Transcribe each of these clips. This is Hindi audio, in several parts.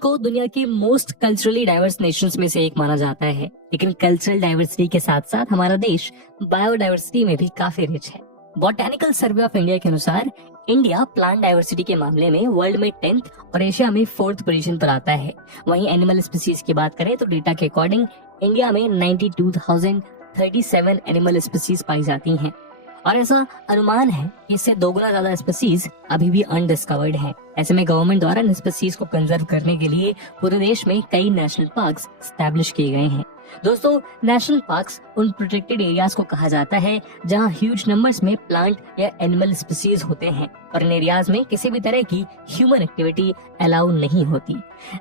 को दुनिया के मोस्ट कल्चरली डाइवर्स नेशंस में से एक माना जाता है, लेकिन कल्चरल डाइवर्सिटी के साथ साथ हमारा देश बायोडाइवर्सिटी में भी काफी रिच है। बॉटैनिकल सर्वे ऑफ इंडिया के अनुसार इंडिया प्लांट डाइवर्सिटी के मामले में वर्ल्ड में 10th और एशिया में 4th पोजीशन पर आता है। वहीं एनिमल स्पीसीज की बात करें तो डेटा के अकॉर्डिंग इंडिया में 92,037 एनिमल स्पीसीज पाई जाती हैं और ऐसा अनुमान है कि इससे दोगुना ज्यादा स्पीसीज अभी भी अनडिस्कवर्ड हैं। ऐसे में गवर्नमेंट द्वारा इन स्पीसीज को कंजर्व करने के लिए पूरे देश में कई नेशनल पार्क्स एस्टैब्लिश किए गए हैं। दोस्तों, नेशनल पार्क्स उन प्रोटेक्टेड एरियाज को कहा जाता है जहां ह्यूज नंबर्स में प्लांट या एनिमल स्पीसीज होते हैं और इन एरियाज में किसी भी तरह की ह्यूमन एक्टिविटी अलाउ नहीं होती।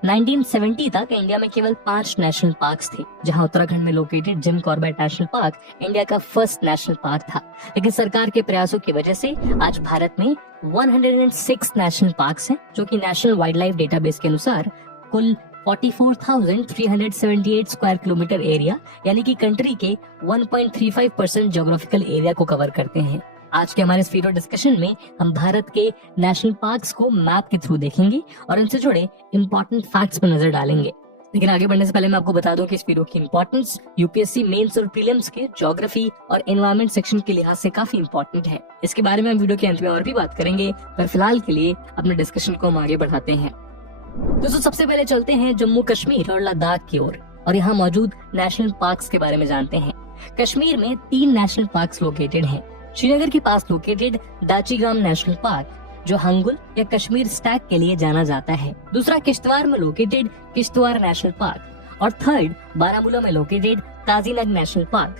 1970 तक इंडिया में केवल 5 नेशनल पार्क्स थे, जहां उत्तराखंड में located gym Corbett national park India का फर्स्ट नेशनल पार्क था। लेकिन सरकार के प्रयासों की वजह से आज भारत में 106 नेशनल पार्क्स हैं, जो कि नेशनल वाइल्ड लाइफ डेटाबेस के अनुसार कुल 44,378 स्क्वायर किलोमीटर एरिया यानी कि कंट्री के 1.35% ज्योग्राफिकल एरिया को कवर करते हैं। आज के हमारे इस वीडियो डिस्कशन में हम भारत के नेशनल पार्क्स को मैप के थ्रू देखेंगे और इनसे जुड़े इम्पोर्टेंट फैक्ट्स पर नजर डालेंगे। लेकिन आगे बढ़ने से पहले मैं आपको बता दूं कि इस वीडियो की इंपॉर्टेंस यूपीएससी मेंस और प्रीलिम्स के ज्योग्राफी और एनवायरमेंट सेक्शन के लिहाज से काफी इंपॉर्टेंट है। इसके बारे में हम वीडियो के अंत में और भी बात करेंगे, पर फिलहाल के लिए अपने डिस्कशन को हम आगे बढ़ाते हैं। दोस्तों, सबसे पहले चलते हैं जम्मू कश्मीर और लद्दाख की ओर और यहाँ मौजूद नेशनल पार्क्स के बारे में जानते हैं। कश्मीर में 3 नेशनल पार्क्स लोकेटेड हैं। श्रीनगर के पास लोकेटेड दाचीगाम नेशनल पार्क, जो हंगुल या कश्मीर स्टैग के लिए जाना जाता है। दूसरा किश्तवाड़ में लोकेटेड किश्तवाड़ नेशनल पार्क और थर्ड बारामूला में लोकेटेड काजीनग नेशनल पार्क।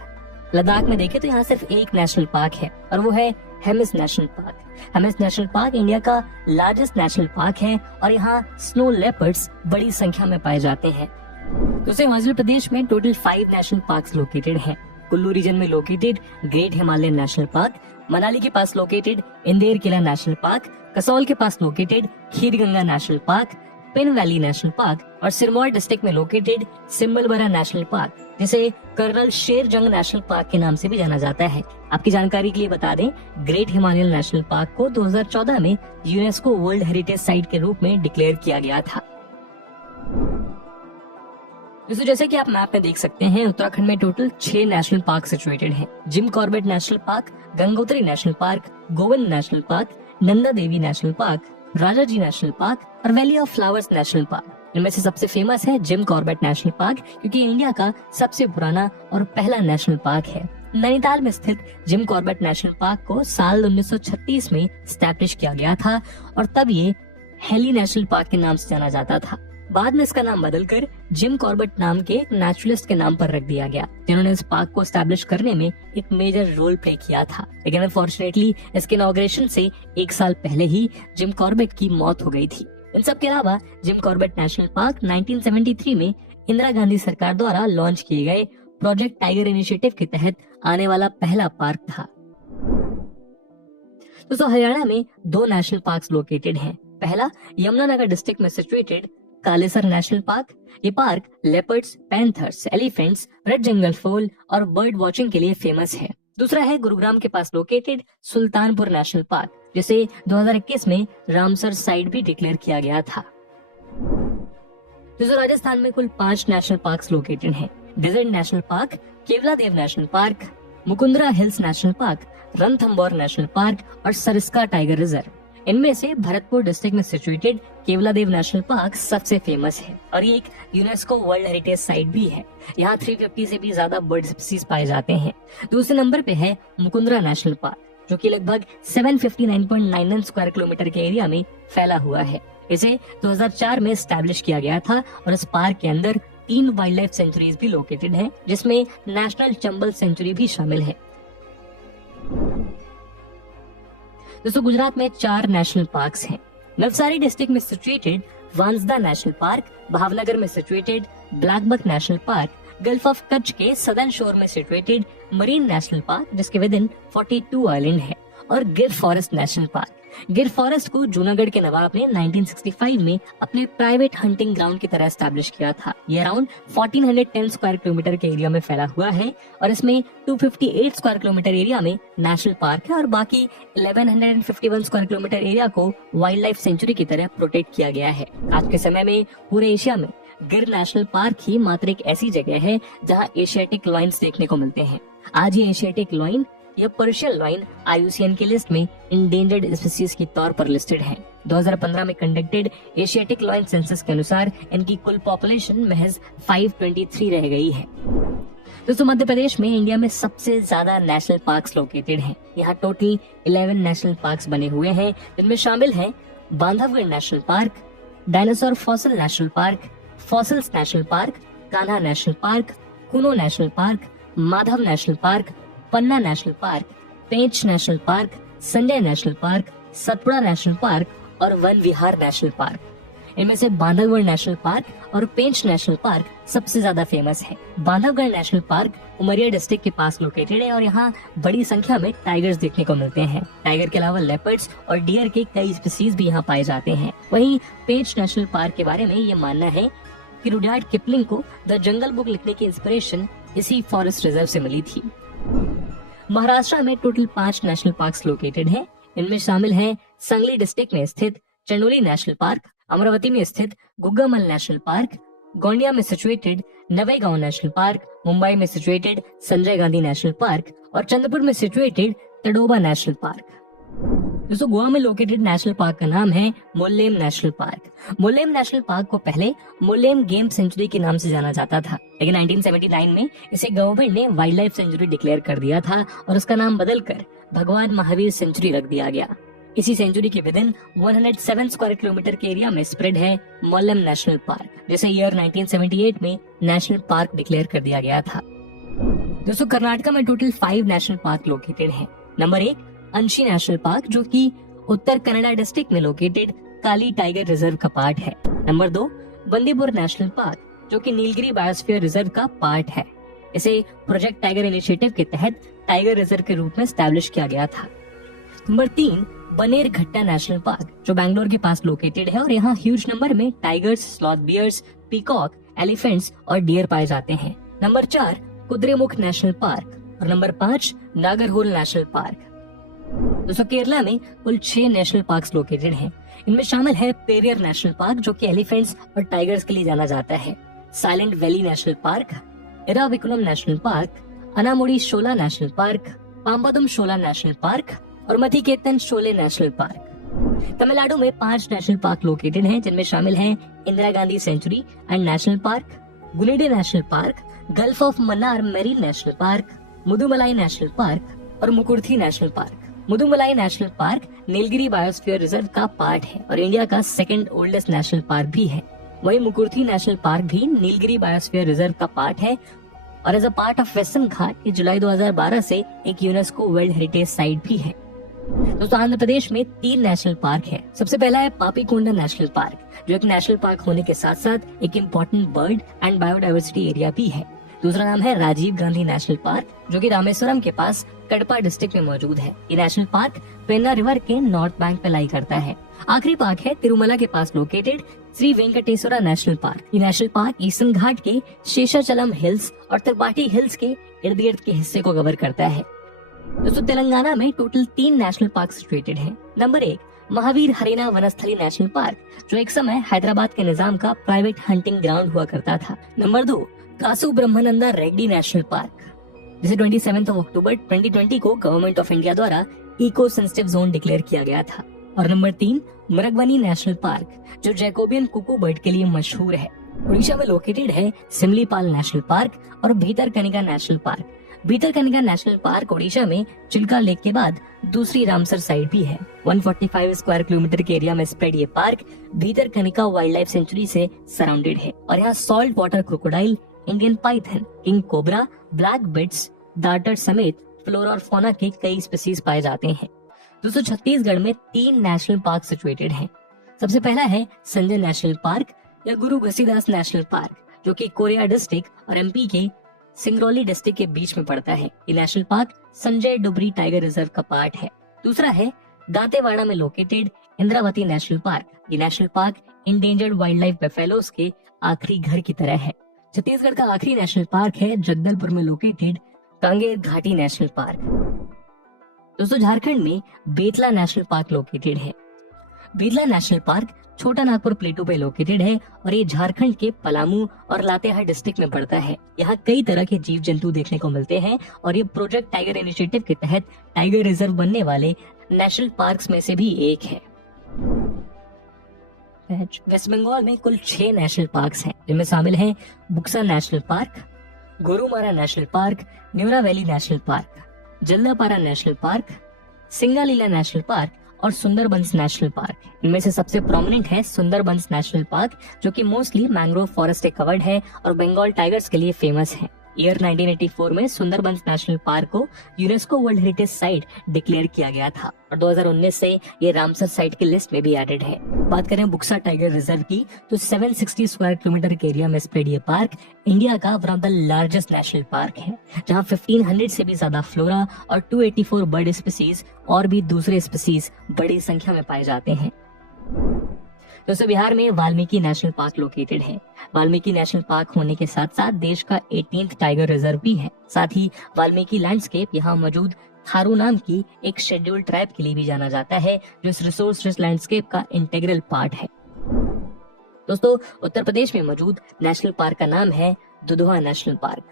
लद्दाख में देखें तो यहाँ सिर्फ एक नेशनल पार्क है और वो है Hemis national park. Hemis national park India का लार्जेस्ट नेशनल पार्क है और यहाँ स्नो लेपर्ड्स बड़ी संख्या में पाए जाते हैं। दूसरे हिमाचल प्रदेश में टोटल 5 नेशनल पार्क्स लोकेटेड हैं। कुल्लू रीजन में located great Himalayan national park, Manali के पास located Inder Kila national park, Kasol के पास located Kheerganga national park, Pin valley national park और सिरमौर डिस्ट्रिक्ट में लोकेटेड सिम्बलबरा नेशनल पार्क, जिसे colonel Sher Jung national park के नाम से भी जाना जाता है। आपकी जानकारी के लिए बता दें, ग्रेट हिमालयन नेशनल पार्क को 2014 में यूनेस्को वर्ल्ड हेरिटेज साइट के रूप में डिक्लेयर किया गया था। दोस्तों, जैसे कि आप मैप में देख सकते हैं, उत्तराखंड में टोटल 6 नेशनल पार्क सिचुएटेड हैं। Jim Corbett national park, Gangotri national park, Govind national park, Nanda Devi national park, Rajaji national park और valley of flowers national park. इनमें से सबसे फेमस है जिम कॉर्बेट नेशनल पार्क, क्योंकि इंडिया का सबसे पुराना और पहला नेशनल पार्क है। नैनीताल में स्थित जिम कॉर्बेट नेशनल पार्क को साल 1936 में स्टैब्लिश किया गया था और तब ये हेली नेशनल पार्क के नाम से जाना जाता था। बाद में इसका नाम बदलकर जिम कॉर्बेट नाम के एक नेचुरलिस्ट के नाम पर रख दिया गया, जिन्होंने इस पार्क को एस्टैब्लिश करने में एक मेजर रोल प्ले किया था। लेकिन अनफॉर्चुनेटली इसके इनॉग्रेशन से 1 साल पहले ही जिम कॉर्बेट की मौत हो गई थी। इन सब के अलावा जिम कॉर्बेट नेशनल पार्क 1973 में इंदिरा गांधी सरकार द्वारा लॉन्च किए गए प्रोजेक्ट टाइगर इनिशिएटिव के तहत आने वाला पहला पार्क था। दोस्तों, हरियाणा में 2 नेशनल पार्क्स लोकेटेड हैं। पहला यमुनानगर डिस्ट्रिक्ट में सिचुएटेड कालेसर नेशनल पार्क। ये park leopards, panthers, elephants, red जंगल फॉल और बर्ड वॉचिंग के लिए फेमस है। दूसरा है गुरुग्राम के पास लोकेटेड सुल्तानपुर नेशनल पार्क, जिसे 2021 में रामसर साइट भी डिक्लेयर किया गया था। दोस्तों, राजस्थान में कुल 5 नेशनल पार्क्स लोकेटेड हैं। Desert national park, Keoladeo national park, Mukundra hills national park, Ranthambore national park और सरिस्का टाइगर रिजर्व। इनमें से भरतपुर डिस्ट्रिक्ट में सिचुएटेड केवलादेव नेशनल पार्क सबसे फेमस है और ये एक यूनेस्को वर्ल्ड हेरिटेज साइट भी है। यहाँ 350 से भी ज्यादा बर्ड स्पीसीज पाए जाते हैं। दूसरे नंबर पे है मुकुंदरा नेशनल पार्क, जो कि लगभग 759.99 स्क्वायर किलोमीटर के एरिया में फैला हुआ है। इसे 2004 में एस्टैब्लिश किया गया था और इस पार्क के अंदर 3 वाइल्ड लाइफ सेंचुरीज भी लोकेटेड है, जिसमें नेशनल चंबल सेंचुरी भी शामिल है। दोस्तों, गुजरात में 4 नेशनल पार्क्स हैं। नवसारी डिस्ट्रिक्ट में situated Vansda national park, Bhavnagar में situated blackbuck national park, gulf of Kutch के सदर्न शोर में सिचुएटेड मरीन नेशनल पार्क, जिसके विद इन 42 आइलैंड है, और Gir forest national park. Gir forest को जूनागढ़ के नवाब ने 1965 में अपने प्राइवेट हंटिंग ग्राउंड की तरह एस्टैब्लिश किया था। ये अराउंड 1410 स्क्वायर किलोमीटर के एरिया में फैला हुआ है और इसमें 258 स्क्वायर किलोमीटर एरिया में नेशनल पार्क है और बाकी 1151 स्क्वायर किलोमीटर एरिया को वाइल्ड लाइफ सेंचुरी की तरह प्रोटेक्ट किया गया है। आज के समय में पूरे एशिया में गिर नेशनल पार्क ही मात्र एक ऐसी जगह है जहां एशियाटिक लॉयंस देखने को मिलते हैं। आज ये एशियाटिक लॉयन या पर्शियन लॉयन IUCN की लिस्ट में इंडेंजर्ड स्पीसीज के तौर पर लिस्टेड है। 2015 में कंडक्टेड एशियाटिक लॉयन सेंसस के अनुसार इनकी कुल पॉपुलेशन महज 523 रह गई है। दोस्तों, मध्य प्रदेश में इंडिया में सबसे ज्यादा नेशनल पार्क्स लोकेटेड हैं। यहाँ टोटल 11 नेशनल पार्क्स बने हुए हैं, जिनमें शामिल हैं Bandhavgarh national park, dinosaur fossil national park, fossils national park, Kanha national park, Kuno national park, Madhav national park, Panna national park, Pench national park, Sanjay national park, Satpura national park और वन विहार नेशनल पार्क। इनमें से बांधवगढ़ नेशनल पार्क और पेंच नेशनल पार्क सबसे ज्यादा फेमस है। Bandhavgarh national park Umaria district के पास लोकेटेड है और यहाँ बड़ी संख्या में टाइगर्स देखने को मिलते हैं। टाइगर के अलावा लेपर्ड्स और डियर के कई स्पीसीज भी यहाँ पाए जाते हैं। वहीं पेंच नेशनल पार्क के बारे में ये मानना है कि रुडयार्ड किपलिंग को द जंगल बुक लिखने की इंस्पिरेशन इसी फॉरेस्ट रिजर्व से मिली थी। महाराष्ट्र में टोटल 5 नेशनल पार्क्स लोकेटेड हैं। इनमें शामिल हैं सांगली डिस्ट्रिक्ट में स्थित चंडोली नेशनल पार्क, अमरावती में स्थित गुग्गामल नेशनल पार्क, गोंडिया में situated Navegaon national park, Mumbai में situated Sanjay Gandhi national park और चंद्रपुर में सिचुएटेड तडोबा नेशनल पार्क। दोस्तों, गोवा में लोकेटेड नेशनल पार्क का नाम है Mollem national park. Mollem national park को पहले मोल्लेम गेम सेंचुरी के नाम से जाना जाता था, लेकिन 1979 में इसे गवर्नमेंट ने वाइल्ड लाइफ सेंचुरी डिक्लेयर कर दिया था और उसका नाम बदलकर भगवान महावीर सेंचुरी रख दिया गया। इसी सेंचुरी के विदिन 107 स्क्वायर किलोमीटर के एरिया में स्प्रेड है मोल्लेम नेशनल पार्क, जिसे ईयर 1978 में नेशनल पार्क डिक्लेयर कर दिया गया था। दोस्तों, कर्नाटक में टोटल 5 नेशनल पार्क लोकेटेड हैं। नंबर 1 अंशी नेशनल पार्क, जो कि उत्तर कन्नड़ा डिस्ट्रिक्ट में लोकेटेड काली टाइगर रिजर्व का पार्ट है। नंबर 2 बंदीपुर नेशनल पार्क, जो कि नीलगिरी बायोस्फीयर रिजर्व का पार्ट है। इसे प्रोजेक्ट टाइगर इनिशिएटिव के तहत टाइगर रिजर्व के रूप में एस्टैब्लिश किया गया था। नंबर 3 बनेर घट्टा नेशनल पार्क, जो बैंगलोर के पास लोकेटेड है और यहाँ ह्यूज नंबर में tigers, sloth bears, peacock, elephants और डियर पाए जाते हैं। नंबर 4 कुद्रेमुख नेशनल पार्क और नंबर 5 नागरहोल नेशनल पार्क। दोस्तों, केरला में कुल 6 नेशनल पार्क्स लोकेटेड हैं। इनमें शामिल है पेरियर नेशनल पार्क, जो कि एलिफेंट्स और टाइगर्स के लिए जाना जाता है, silent valley national park, Eravikulam national park, Anamudi Shola national park, Pambadum Shola national park और मथिकेतन शोले नेशनल पार्क। तमिलनाडु में 5 नेशनल पार्क लोकेटेड हैं, जिनमें शामिल हैं Indira Gandhi sanctuary and national park, Guindy national park, gulf of Mannar marine national park, Mudumalai national park और Mukurthi national park. Mudumalai national park Nilgiri biosphere reserve का पार्ट है और इंडिया का सेकंड ओल्डेस्ट नेशनल पार्क भी है। वहीं मुकुर्थी नेशनल पार्क भी नीलगिरी बायोस्फीयर रिजर्व का पार्ट है और as a part of western Ghat ये जुलाई 2012 से एक यूनेस्को वर्ल्ड हेरिटेज साइट भी है। दोस्तों, आंध्र प्रदेश में 3 नेशनल पार्क है। सबसे पहला है पापीकोंडा नेशनल पार्क, जो एक नेशनल पार्क होने के साथ साथ एक important bird and biodiversity area भी है। दूसरा नाम है राजीव गांधी नेशनल पार्क, जो कि रामेश्वरम के पास कड़पा डिस्ट्रिक्ट में मौजूद है। ये नेशनल पार्क पेन्ना रिवर के नॉर्थ बैंक पे लाई करता है। आखिरी पार्क है तिरुमला के पास located Sri Venkateswara national park. ये नेशनल पार्क ईस्टर्न घाट के शेषाचलम हिल्स और त्रिपाठी हिल्स के इर्द गिर्द के हिस्से को कवर करता है। दोस्तों, तेलंगाना में टोटल 3 नेशनल पार्क सिचुएटेड हैं। Number 1 Mahavir Harina Vanasthali national park, जो एक समय हैदराबाद के निजाम का प्राइवेट हंटिंग ग्राउंड हुआ करता था। नंबर 2 कासु ब्रह्मानंदा रेड्डी नेशनल पार्क, जिसे 27 अक्टूबर 2020 को गवर्नमेंट ऑफ इंडिया द्वारा इको सेंसिटिव जोन डिक्लेयर किया गया था। और नंबर 3 मृगवनी नेशनल पार्क, जो जैकोबियन कुकू बर्ड के लिए मशहूर है। उड़ीसा में लोकेटेड है सिमलीपाल नेशनल पार्क और Bhitarkanika national park. Bhitarkanika national park Odisha में चिल्का लेक के बाद दूसरी रामसर साइट भी है। 145 स्क्वायर किलोमीटर के एरिया में स्प्रेड ये park Bhitarkanika wild life sanctuary से सराउंडेड है और यहाँ salt water crocodile, Indian Python, king cobra, black bits, darter समेत फ्लोरा और फौना के कई स्पीसीज पाए जाते हैं। दोस्तों, छत्तीसगढ़ में 3 नेशनल पार्क सिचुएटेड हैं। सबसे पहला है संजय नेशनल पार्क या गुरु घसीदास नेशनल पार्क, जो कि कोरिया डिस्ट्रिक्ट और एमपी के सिंगरौली डिस्ट्रिक्ट के बीच में पड़ता है। ये national park Sanjay Dhubri tiger reserve का पार्ट है। दूसरा है दांतेवाड़ा में लोकेटेड इंद्रावती नेशनल पार्क। ये national park endangered wild life buffaloes के आखिरी घर की तरह है। छत्तीसगढ़ का आखिरी नेशनल पार्क है जगदलपुर में लोकेटेड कांगेर घाटी नेशनल पार्क। दोस्तों झारखंड में बेतला नेशनल पार्क लोकेटेड है। बेतला नेशनल पार्क छोटा नागपुर प्लेटू पे लोकेटेड है और ये झारखंड के पलामू और लातेहार डिस्ट्रिक्ट में पड़ता है। यहाँ कई तरह के जीव जंतु देखने को मिलते हैं और ये प्रोजेक्ट टाइगर इनिशिएटिव के तहत टाइगर रिजर्व बनने वाले नेशनल पार्क्स में से भी एक है। वेस्ट बंगाल में कुल 6 नेशनल पार्क्स हैं, जिनमें शामिल हैं Buxa national park, Gorumara national park, Neora valley national park, Jaldapara national park, Singalila national park और सुंदरबंस नेशनल पार्क। इनमें से सबसे प्रोमिनेंट है सुंदरबंस नेशनल पार्क, जो कि मोस्टली मैंग्रोव फॉरेस्ट से कवर्ड है और बंगाल टाइगर्स के लिए फेमस है। ईयर 1984 में सुंदरबंस नेशनल पार्क को UNESCO world heritage site declare किया गया था और 2019 से ये रामसर साइट की लिस्ट में भी एडेड है। बात करें बुक्सा टाइगर रिजर्व की तो 760 स्क्वायर किलोमीटर के एरिया में स्प्रेड ये पार्क इंडिया का one of the largest national park है, जहां 1500 से भी ज्यादा फ्लोरा और 284 बर्ड स्पीसीज और भी दूसरे स्पीसीज बड़ी संख्या में पाए जाते हैं। दोस्तों बिहार में वाल्मीकि नेशनल पार्क लोकेटेड है। वाल्मीकि नेशनल पार्क होने के साथ साथ देश का 18th टाइगर रिजर्व भी है। साथ ही वाल्मीकि लैंडस्केप यहाँ मौजूद थारू नाम की एक शेड्यूल्ड ट्राइब के लिए भी जाना जाता है, जो इस रिसोर्स रिच लैंडस्केप का इंटीग्रल पार्ट है। दोस्तों उत्तर प्रदेश में मौजूद नेशनल पार्क का नाम है Dudhwa national park.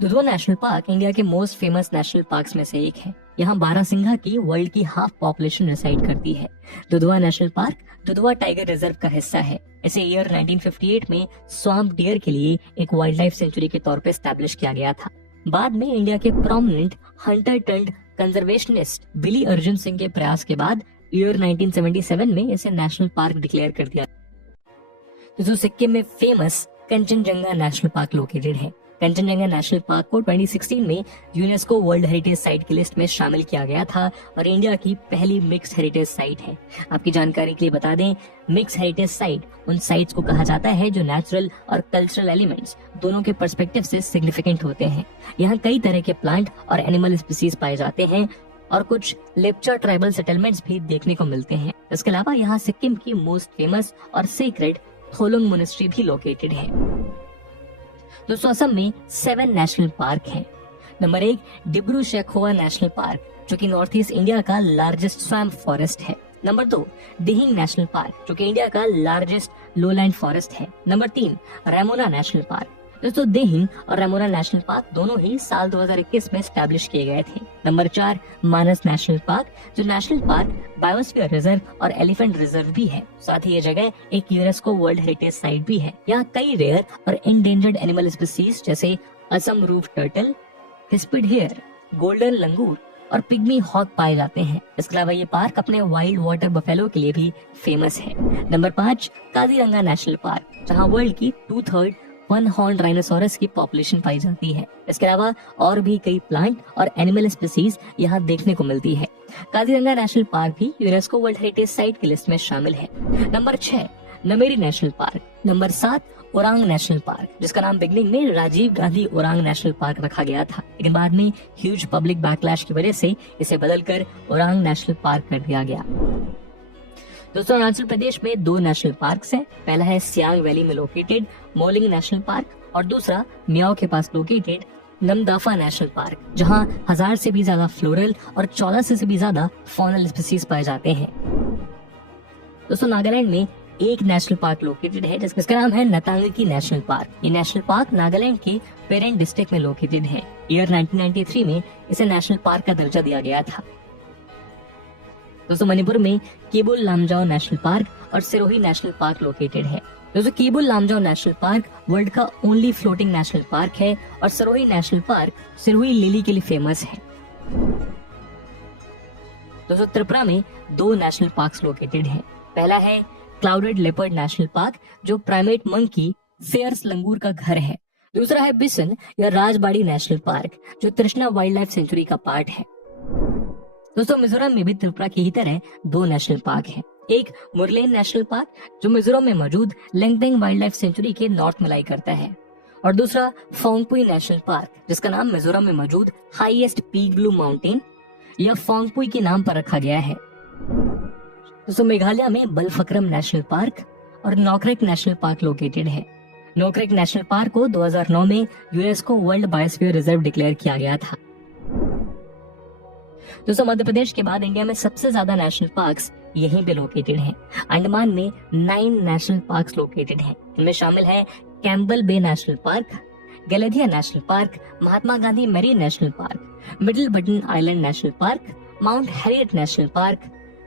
Dudhwa national park India के मोस्ट फेमस नेशनल पार्क्स में से एक है। यहाँ बारहसिंघा की वर्ल्ड की हाफ पॉपुलेशन रिसाइड करती है। Dudhwa national park Dudhwa tiger reserve का हिस्सा है। इसे ईयर 1958 में स्वाम्प डियर के लिए एक वाइल्ड लाइफ सेंचुरी के तौर पर एस्टैब्लिश किया गया था। बाद में इंडिया के प्रोमिनेंट हंटर टर्न्ड कंजर्वेशनिस्ट बिली अर्जुन सिंह के प्रयास के बाद ईयर 1977 में इसे नेशनल पार्क डिक्लेयर कर दिया। तो सिक्किम में famous Kanchenjunga national park located है। कंचनजंगा नेशनल पार्क को 2016 में यूनेस्को वर्ल्ड हेरिटेज साइट की लिस्ट में शामिल किया गया था और इंडिया की पहली मिक्स हेरिटेज साइट है। आपकी जानकारी के लिए बता दें, मिक्स हेरिटेज साइट उन साइट्स को कहा जाता है जो नेचुरल और कल्चरल एलिमेंट्स दोनों के पर्सपेक्टिव से सिग्निफिकेंट होते हैं। यहाँ कई तरह के प्लांट और एनिमल स्पीसीज पाए जाते हैं और कुछ लेप्चा ट्राइबल सेटलमेंट्स भी देखने को मिलते हैं। इसके अलावा यहाँ सिक्किम की मोस्ट फेमस और सीक्रेट थोलुंग मोनेस्ट्री भी लोकेटेड है। दोस्तों असम में 7 नेशनल पार्क हैं। Number 1 Dibru Saikhowa national park, जो कि नॉर्थ ईस्ट इंडिया का लार्जेस्ट स्वैम्प फॉरेस्ट है। नंबर 2 दिहिंग नेशनल पार्क, जो कि इंडिया का लार्जेस्ट लोलैंड फॉरेस्ट है। Number 3 Raimona national park. दोस्तों दिहिंग और रेमोना नेशनल पार्क दोनों ही साल 2021 में एस्टैब्लिश किए गए थे। नंबर 4 मानस नेशनल पार्क, जो नेशनल पार्क बायोस्फीयर रिजर्व और एलिफेंट रिजर्व भी है। साथ ही ये जगह एक यूनेस्को वर्ल्ड हेरिटेज साइट भी है। यहाँ कई रेयर और इंडेंजर्ड एनिमल स्पीसीज जैसे Assam roof turtle, hispid hare, golden langur और पिग्मी हॉक पाए जाते हैं। इसके अलावा ये पार्क अपने वाइल्ड वाटर बफेलो के लिए भी फेमस है। नंबर 5 काजीरंगा नेशनल पार्क, जहाँ वर्ल्ड की 2/3 वन हॉर्न राइनोसोरस की पॉपुलेशन पाई जाती है। इसके अलावा और भी कई प्लांट और एनिमल स्पीसीज यहाँ देखने को मिलती है। काजीरंगा नेशनल पार्क भी यूनेस्को वर्ल्ड हेरिटेज साइट की लिस्ट में शामिल है। Number 6 Nameri national park. Number 7 Orang national park, जिसका नाम बिगनिंग में राजीव गांधी ओरांग नेशनल पार्क रखा गया था, लेकिन बाद में ह्यूज पब्लिक बैकलैश की वजह से इसे बदलकर ओरांग नेशनल पार्क कर दिया गया। दोस्तों अरुणाचल प्रदेश में 2 नेशनल पार्क्स हैं। पहला है सियांग वैली में लोकेटेड मोलिंग नेशनल पार्क और दूसरा मियाओ के पास लोकेटेड नमदाफा नेशनल पार्क, जहां 1000 से भी ज्यादा फ्लोरल और 1400 से भी ज्यादा फॉनल स्पीसीज पाए जाते हैं। दोस्तों नागालैंड में एक नेशनल पार्क लोकेटेड है जिसका नाम है नतांगकी नेशनल पार्क। ये नेशनल पार्क नागालैंड के पेरेंट डिस्ट्रिक्ट में लोकेटेड है। ईयर 1993 में इसे नेशनल पार्क का दर्जा दिया गया था। दोस्तों मणिपुर में केबुल लामजाओ नेशनल पार्क और सिरोही नेशनल पार्क लोकेटेड है। दोस्तों Keibul Lamjao national park world का ओनली फ्लोटिंग नेशनल पार्क है और Sirohi national park Sirohi lily के लिए फेमस है। दोस्तों त्रिपुरा में 2 नेशनल पार्क्स लोकेटेड हैं। पहला है क्लाउडेड लेपर्ड नेशनल पार्क, जो प्राइमेट मंकी फेयर्स लंगूर का घर है। दूसरा है बिसन या राजबाड़ी नेशनल पार्क, जो तृष्णा वाइल्ड लाइफ सेंचुरी का पार्ट है। दोस्तों मिजोरम में भी त्रिपुरा की ही तरह 2 नेशनल पार्क हैं। एक मुरलेन नेशनल पार्क, जो मिजोरम में मौजूद लेंगदेंग वाइल्ड लाइफ सेंचुरी के नॉर्थ में लाई करता है, और दूसरा फोंगपुई नेशनल पार्क, जिसका नाम मिजोरम में मौजूद हाईएस्ट पीक ब्लू माउंटेन यह फोंगपुई के नाम पर रखा गया है। दोस्तों मेघालय में बलफक्रम नेशनल पार्क और नोकरेक नेशनल पार्क लोकेटेड है। नोकरेक नेशनल पार्क को 2009 में UNESCO world biosphere reserve declare किया गया था। दोस्तों मध्य प्रदेश के बाद इंडिया में सबसे ज्यादा नेशनल पार्क्स यहीं पे लोकेटेड हैं। अंडमान में 9 नेशनल पार्क्स लोकेटेड हैं। इनमें शामिल है Campbell bay national park, Galathea national park, Mahatma Gandhi marine national park, middle button island national park, mount Harriet national park,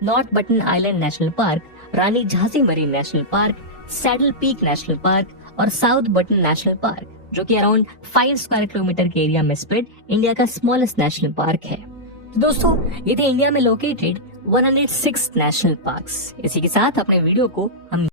north button island national park, Rani Jhansi marine national park, saddle peak national park और साउथ बटन नेशनल पार्क, जो कि अराउंड 5 स्क्वायर किलोमीटर के एरिया में स्प्रेड इंडिया का स्मॉलेस्ट नेशनल पार्क है। तो दोस्तों ये थे इंडिया में लोकेटेड 106 नेशनल पार्क्स। इसी के साथ अपने वीडियो को हम